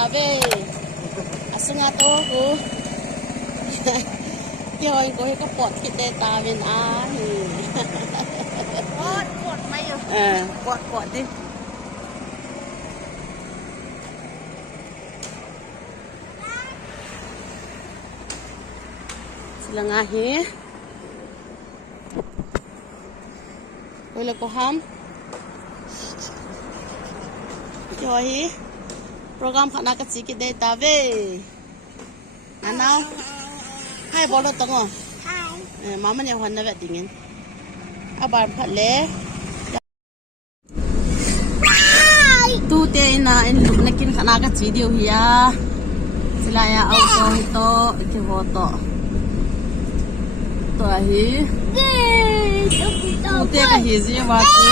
tabe asunga to ko yo anh có cái bọt cái tê ta bên á thì bọt mày rồi bọt đi là ngah hi đây là có ham rồi hi program khana ka chi ki de ta ve anao hai bol lo tong hai mama ne hon na ve dingin abar phat le tu te na in lu na kin khana ka chi dio hi ya sila ya auto to ki ho to to hi tu te ka hi ji wa tu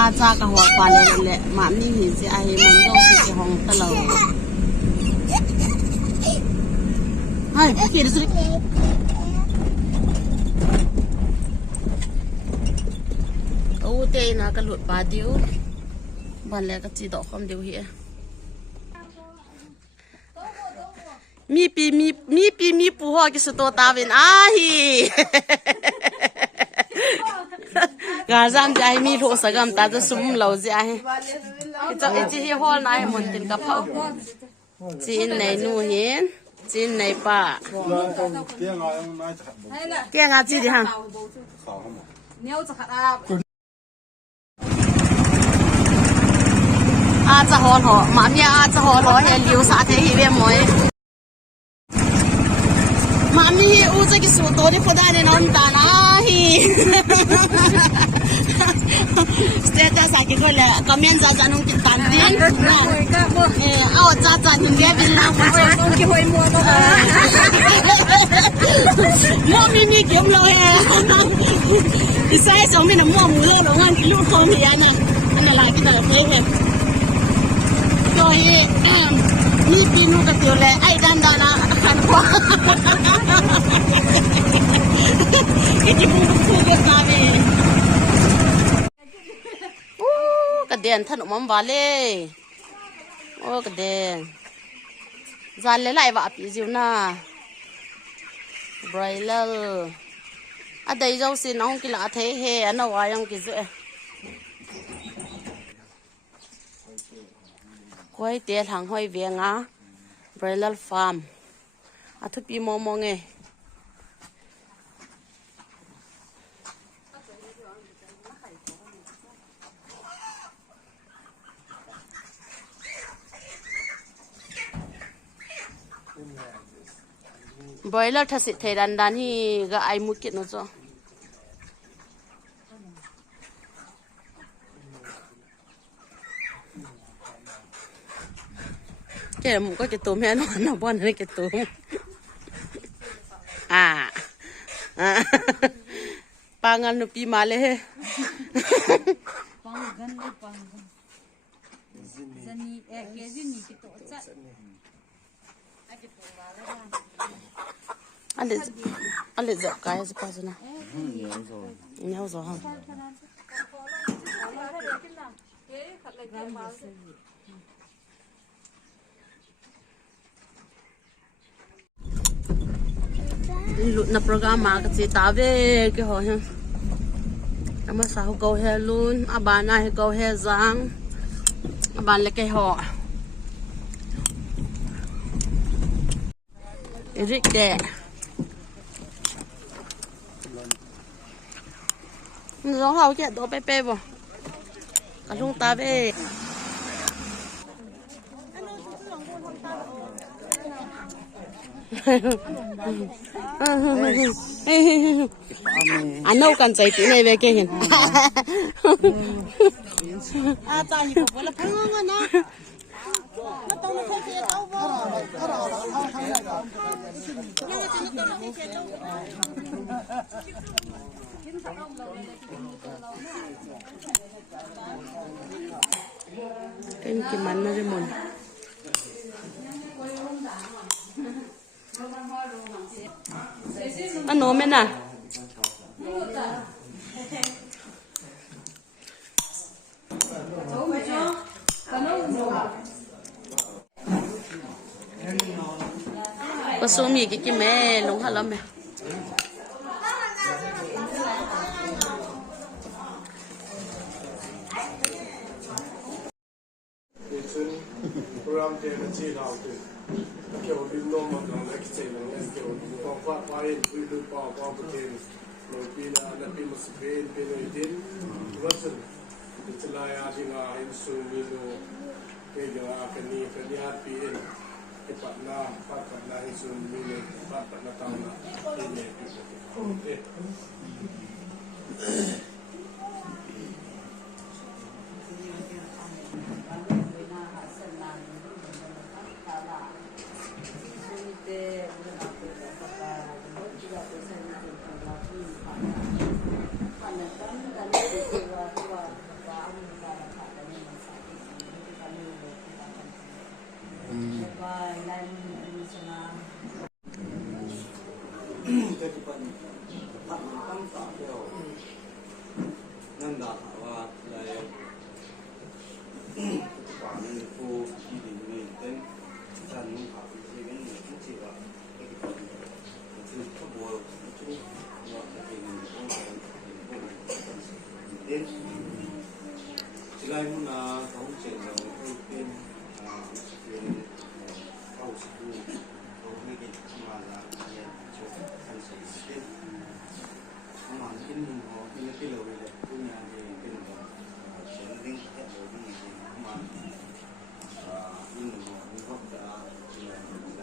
a cha ka ho pa le ma ni hi ji a hi mon do si hong ta lo hai ki de su o te na ka lut pa diu ban le ka chi do khom diu hi mi pu ho ki su to ta vin a hi gà giam dài mi thổ sa gam ta cho sum lâu dài cho chị hi hol này một tiền cặp hậu chị này nu hiến chị này pa kia ngà chị đi hàng à cho hol họ mà mi à cho hol họ hiện liu sa thế hi về mồi mà mi u cho cái số to đi phơi này nó ta na hi status aki ko la comment za zanong kintan din aw za din ge bin lang mo ki hoy mo no mo mi game lo he isai so mi na mo lo ngan ki lu ko mi ana ana la ki na pe he to ye mi pinu ka ti le ai dan dana kan ko iti bu ge ka ve cái đèn thân ốm vào lê ô cái đèn dàn lấy lại vợ bị diều na broiler à đây rau xin nó không kia là thế hè nó vào trong kia rồi quay tiền hàng hơi về ngá broiler farm à thôi bị mò mò nghe broiler thasi thei dan hi ga ai mukit no cho ke mu ko ke tom he no bon ne ke tom pangan no pi male he pangan le pangan zani ke zini ki to cha anh để dập cái gì bao giờ nào nhau rồi không lụt na program mà cái gì ta về cái họ ha mà sao câu he luôn à bà này câu he giang à bà lấy cái họ Eric đẹp gió hầu chứ đổ pe pe vào cả lung ta về anh nấu cần chạy tí này về kia hiện à tại vì bố là phăng ngon nó tao nó thấy kia tao vào cái mắn nó lên mồn ăn nấu men à có số mì cái mẹ lúng hả lắm mẹ program te na chi lao te ke o lim no ma na ke che na ke o ko fa pa in pu lu pa pa ko te no pi na pi mo se pe no idin wasan te la ya dinga in su mi no ke ga ka ni ha pi in ke pa na in su mi no pa na ta na ne pi Sila muna tahu cakap mungkin tahu situ tahu mungkin mana yang cukup sensitif. Mungkin ini kalau kita punya di challenging kita boleh mana ini mungkin dah dan macam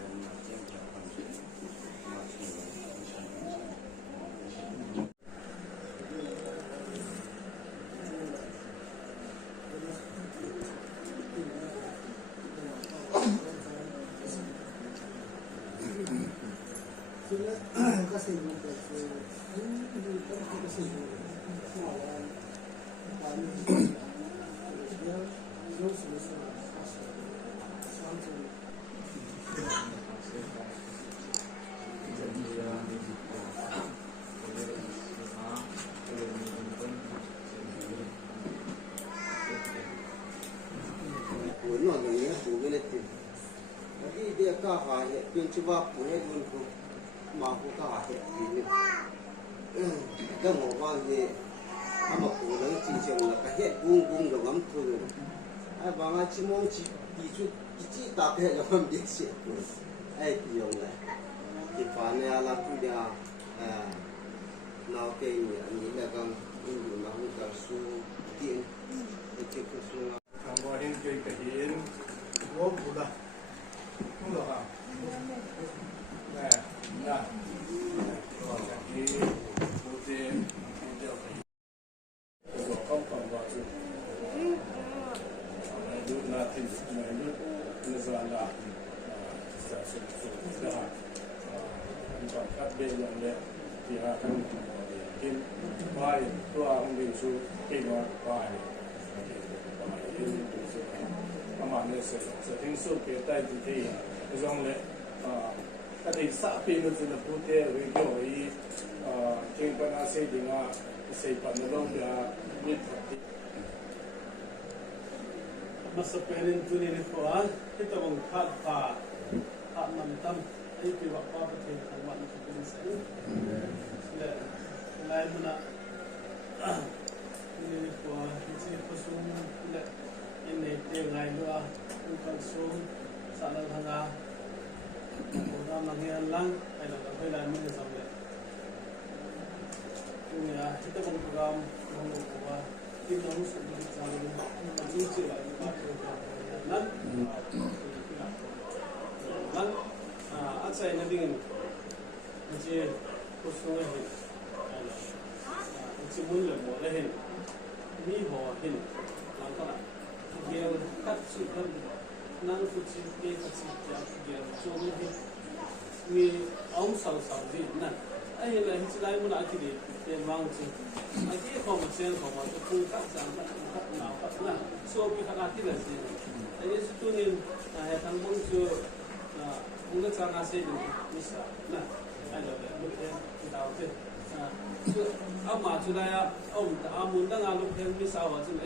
dia kah yang cuba punya dulu mahu kah ini kan orang ni ama pulang cincin nak kahit gung dalam tu bang cimong cicu cici tak kahit dalam dia siapa tiang lah kipane ala tu dia nak ini kan ini mahu kasu tin itu kasu kamu ini kahin gua budak không được à? Nè, nè, cái đầu tiên đều phải rồi không còn vào chứ. Lúc là thành này lúc là giờ là sẽ là còn các bên làm lệ thì là các kim vai qua không bị số kim vai mà nó sẽ听说给带子的那种嘞他的啥边都是那不得为叫伊经过那些地方谁办的弄的没得的。Masa perin tu ni kuat, kita mengkat pa, nam tam, itu apa betul kawan kita ni saya. Lain mana, ini kuat, ini kosong, ini tengai luar, kosong, salah tengah, orang nangian lang, ada apa lain mana sampai. Ini kita program kuat. Kita harus berbicara dengan cincin lah, nan, asal ini dengan macam kosong ini, macam mula mula ini, miho ini, nampak, dia kat sudah, nang kucing dia kucing dia cuma ini awam sal di, nan, ayah ini selain mula akhirnya dia mangcing. Lagi komersial itu pungkat jangan nak lah. So kita hati lah sih. Jadi itu ni hanya bungsu untuk cara saya ni misal. Nah, ada mungkin kita awak. So, amma sudah ya, amun dah ngalu misal macam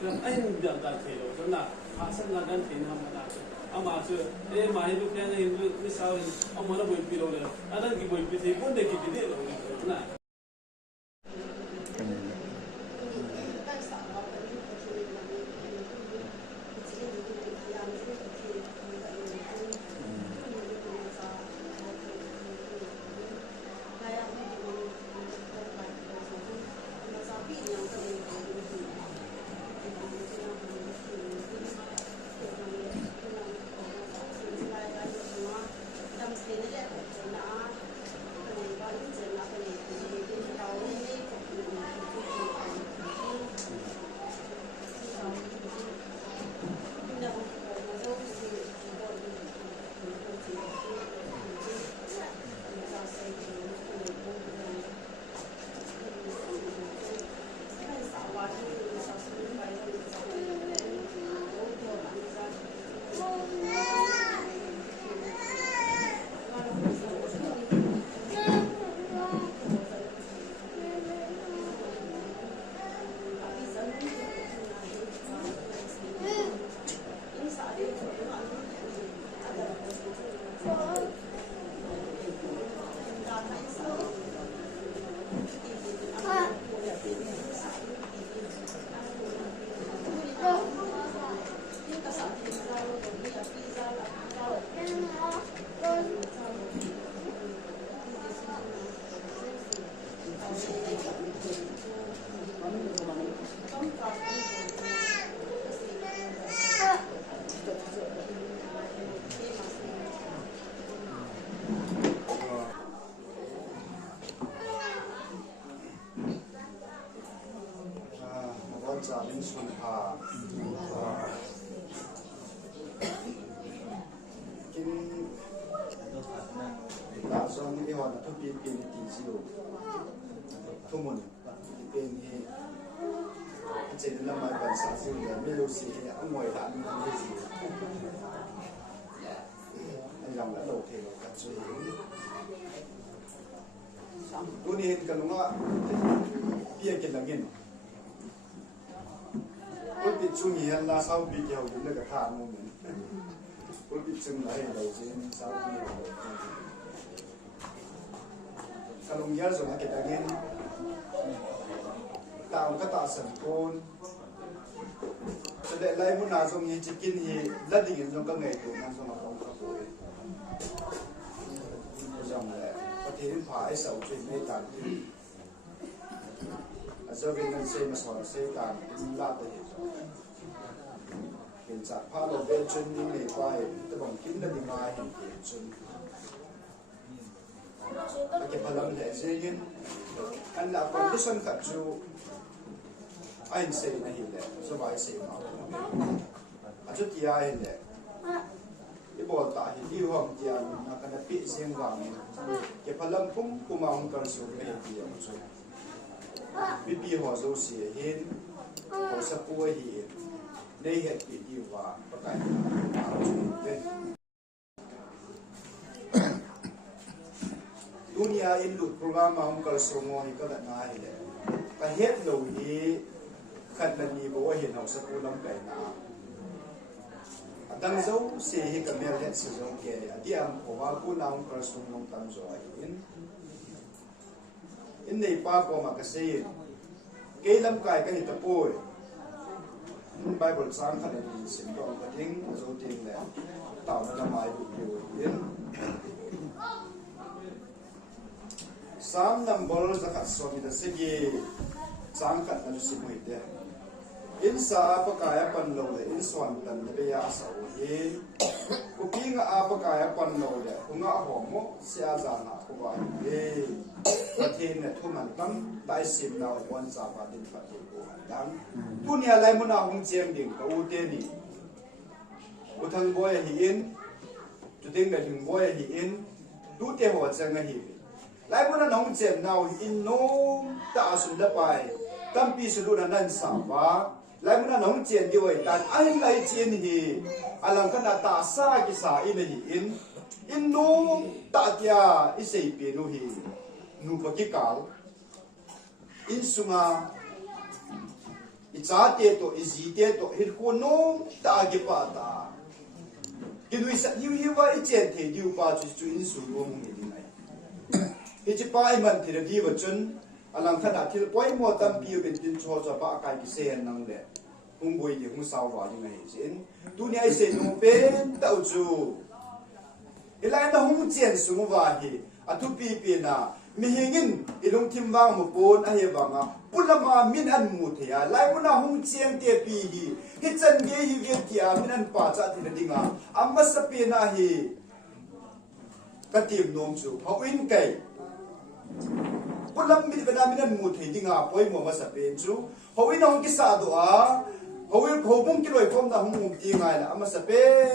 그럼 아인비안다 테로 저나 하선나단 테나마다 아마서 에 마히도 그냥 이 사회 아무나 보이피로래 아단 기 보이피테 본데 기피데 나 Jamin Sunha Kim Đã xong cái hoàn thu biên biên tỷ diệu thu môn biên hi chỉ là mai bản sản xuất là mấy lô xì ở ngoài đã đi cái gì anh làm đã đầu thì cả chơi tôi đi cái nó biên cái là nghiền tôi bị chung hiền là sau bị kéo đến cái thang mông mình tôi bị chung lại đầu trên sau bị cái lồng nhớ rồi cái đằng nghiền tạo cái tạo sản côn cho để lấy muốn nào dùng như chỉ kinh thì rất định dùng các nghề của mình dùng làm công tác rồi dòng là có thể đến phải sầu chuyện mê tàn giờ bên ngân xây mà sỏi xây tàn là từ hiện trạng phá lồng bên chân như này quay tôi bằng kính là bên ngoài hiện chân cái phần lâm hệ dễ nhiên anh là condition cả chú anh xây này hiện lệ số bài xây mà anh chút gì ai hiện lệ cái bộ tạ thì yêu hồng tiền mà cái này bị riêng vàng cái phần lâm cũng mong cần số này thì ông chú bị họ dâu xỉa hiến họ sắp bùa hiến đây hiện bị yêu và có cái áo lên dunia in lut program mà ông cần số ngồi có lẽ ngay đấy cái hết đầu đi khẩn lần gì bố hiền học sắp bùa lắm cái nào đang dâu xỉa hi cái mèo hết sử dụng cái đi ăn của bà cô nào ông cần số ngông tâm rồi in này pa ko makasi cái lâm cái hình tập bôi Bible sang khăn này xin cho ông cái rồi tiền này tạo ra mai đủ nhiều yên Psalm number zakat somi da segi sang khăn này xin mui thế in sa pakaya pan lo le in swan tan le ya sa o he ko pinga a pakaya pan lo le unga homo sia za na ko ba he Patin na thuman tam dai sim na wan sa pa din pa ko dang dunia lai mun na hung chiang ding ka u te ni u thang boy hi in tu ding na ding boy hi in du te ho chang na hi lai mun na hung chiang na in no ta su la pai tam pi su lu na nan sa ba lai mun na hung chiang di wai tan ai lai chian hi alang ka na ta sa ki sa in hi in no ta kya isei pe no hi nu pakikal in sunga อิจาเตโตอิจีเตโตฮิลโคโนตาเกปาตากินวิสัยฮิวาอิเจนเทดิวปาจุอินสุโกมุงิไงฮิจิปาอิมันเทระดีวจนอลังขณะที่ปอยมอตัมปีเป็นตินโชจะปะอากาศกิเซนนังเลยหุ่งบวยเดียหุ่งสาวว่ายังไงสินดุนยาเซนุเป็นเต้าจูอีไลน่ะหุ่งเจียนสุงว่าฮีอทุปีปีน่ะมีเฮงินอีลงทิมวางมุปนอเฮบังอ่ะปุลมามินอันมุเทียไลมุน่ะหุ่งเจียงเตปีฮีฮิจันเกฮีเวทีอามินอันปาจัดที่นั่นดิงอ่ะอัมมัสปีน่ะฮีกะติมนงจูพอวินไกปุลมมินเป็นอามินอันมุเทียดิงอ่ะปอยมัวมาสเปนจูพอวินองกิสาดูอ่ะพอวินโคบุงกิโลยคมน่ะหุ่งมุตีไงล่ะอัมมัสเป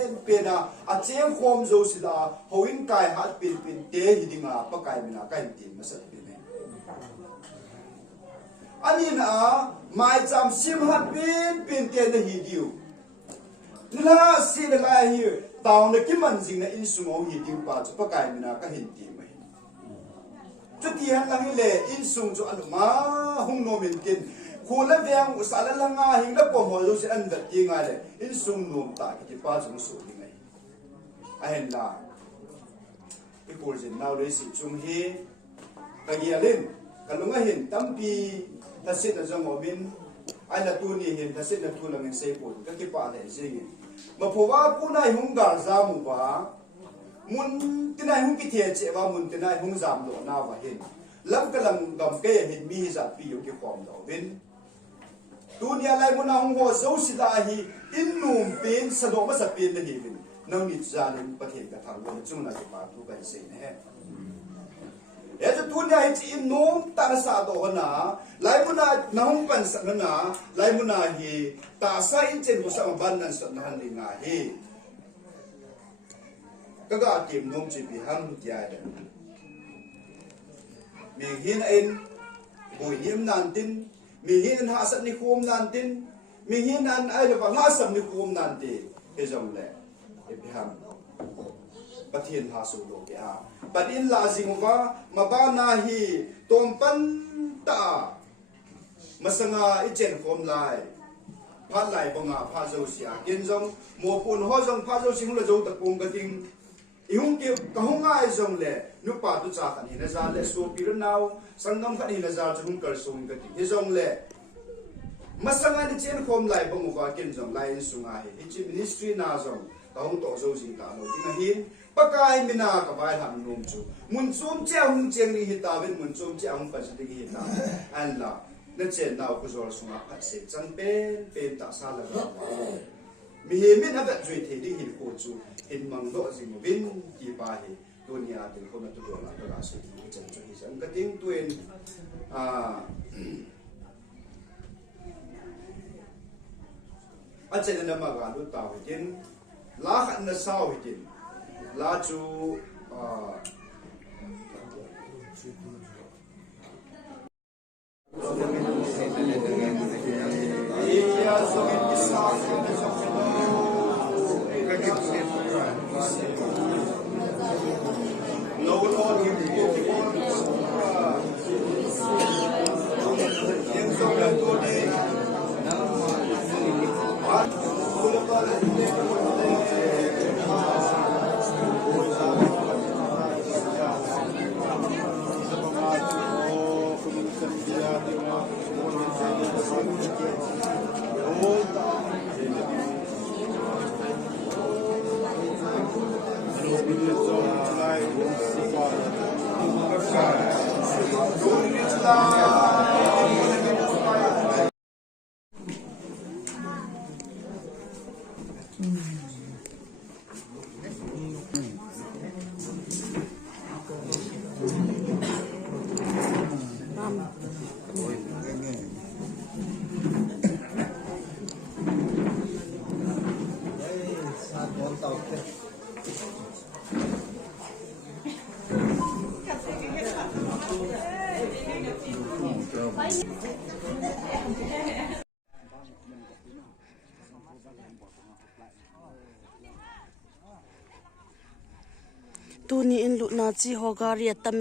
นเป็นอ่ะอาเจียงคมโจสิดาพอวินไกฮัดเป็นเตฮีดิงอ่ะปะไกมินะไกติมมาสเปนอันนี้นะไม่จำซิมฮัดเป็นเตียนฮีดิวนี่ละสิ่งอะไรฮีตาวน์กิมันจริงนะอินสุงเอาฮีดิวป้าจะปะไกมินะก็เห็นตีไหมจุดที่ฮันลังฮิเลอินสุงจุอันมาหุ่งโนมินกินคูละเวียงอุสาละลังอาหิงละปมหัวดูสิอันดัดยังไงเลยอินสุงโนมตากิป้าจะมุสุยังไงไอ้เห็นละอีกูจะน่าเลยสิจุงฮีกะเกียลินกันลงเห็นตั้มปีถ้าเสร็จแล้วจะงอบินไอ้ละตัวนี้เห็นถ้าเสร็จแล้วตัวละเงินเสียปุ่นก็เก็บปลาเลยจริงมาพบว่าผู้นายหุ่งกาจามุว่ามุนที่นายหุ่งกิเทียเจว่ามุนที่นายหุ่งจามโดน่าว่าเห็นลำกำลังกำเกยเห็นมีจัดปีอยู่ที่ความดอกบินตัวนี้อะไรมุนเอาหัวโซสิดาฮีอินนุ่มเป็นสะดวกมาสับเป็นเลยบินน้องนิจานินประเทศกระทำวันจุ่มนาจะมาดูไปเสียนะเอจะทุนยาให้จีนนุ่มตาสาโตหนาไลมุนาน้องปันสักหนาไลมุนาฮีตาสายเจนกุศลบันนันสันหันลิงาฮีก็ก็ทีมนุ่มจีบีฮัมยาเดมีหินเอ็นบุยยิมนันตินมีหินหาสันนิคมนันตินมีหินอันไอเดบัลหาสันนิคมนันติเฮจงเล่เอพิฮัมปะเทียนหาสุโลกอาปะดินลาซิงว่ามาบ้านาฮีตอมปันตามาสงาอิเจนคมลายพัดไหลบังอาพาโจเสียกินจงมัวปุ่นหัวจงพาโจสิงละโจตะกุงกะติงอีหุ่งเกี่ยวกะหุ่งง่ายจงเล่นุปาตุจากอันนี้นะจ๊ะเล่สูปีรนาวสังกัมขันนี้นะจ๊ะจะหุ่งเกิดสูงกะติงจงเล่มาสงาอิเจนคมลายบังว่ากินจงลายสุงาฮิจิมินิสทรีนาจงกะหุ่งโตโจสิงกะโลติงหินปะกายมินากับไปทำนุ่มจูมุนซูมเจ้าหุ่งเจียงนี่ฮิตาเป็นมุนซูมเจ้าหุ่งปัจจุบันฮิตาอันละนั่นเจนดาวกุศลสุงาพัดเสกจังเป็นตาซาละกว่ามีเฮมินฮับจุยเทดิฮิโคจูฮินมังโลจิมวินกีบาฮีตัวนี้อาจจะคนนั้นตัวละตัวละสุดที่จังจุยจังก็ทิ้งตัวเองอาจจะนั่นมาการรู้ตาวิจินลาขันนัสาววิจินลาจูตัวนี้อินลุนาจีฮอการีตเม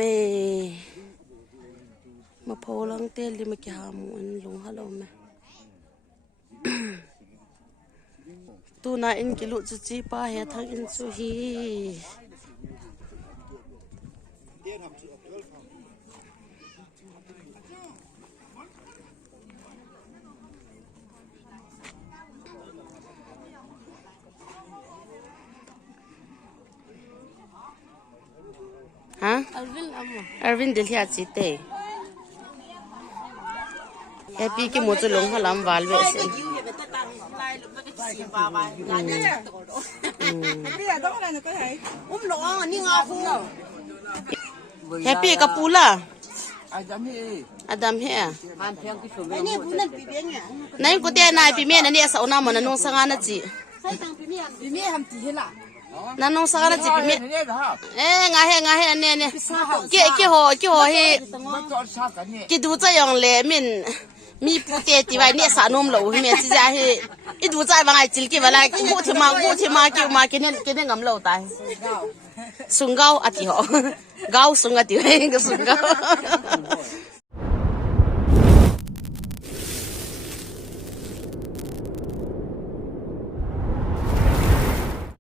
มาพอลังเตลิมากี่หามูอินลุงฮัลโหลแม่ tu na in ki lu chu chi pa he thang in chu hi hả Arvin đi theo chị tê happy cái một cái lồng họ làm vào vậy xem happy cái pula Adam he nãy cô té này bị miệng này sao nào mà nó sang anh chị nó nông sang anh chị bị miệng ngay nè cái hồ he cái đủ cho用嘞mình mi不得地外，你啥弄不了，面只家是一肚子往外挤给完了，我他妈叫嘛，给你咁老大，松糕啊，地好，糕松啊，地个松糕。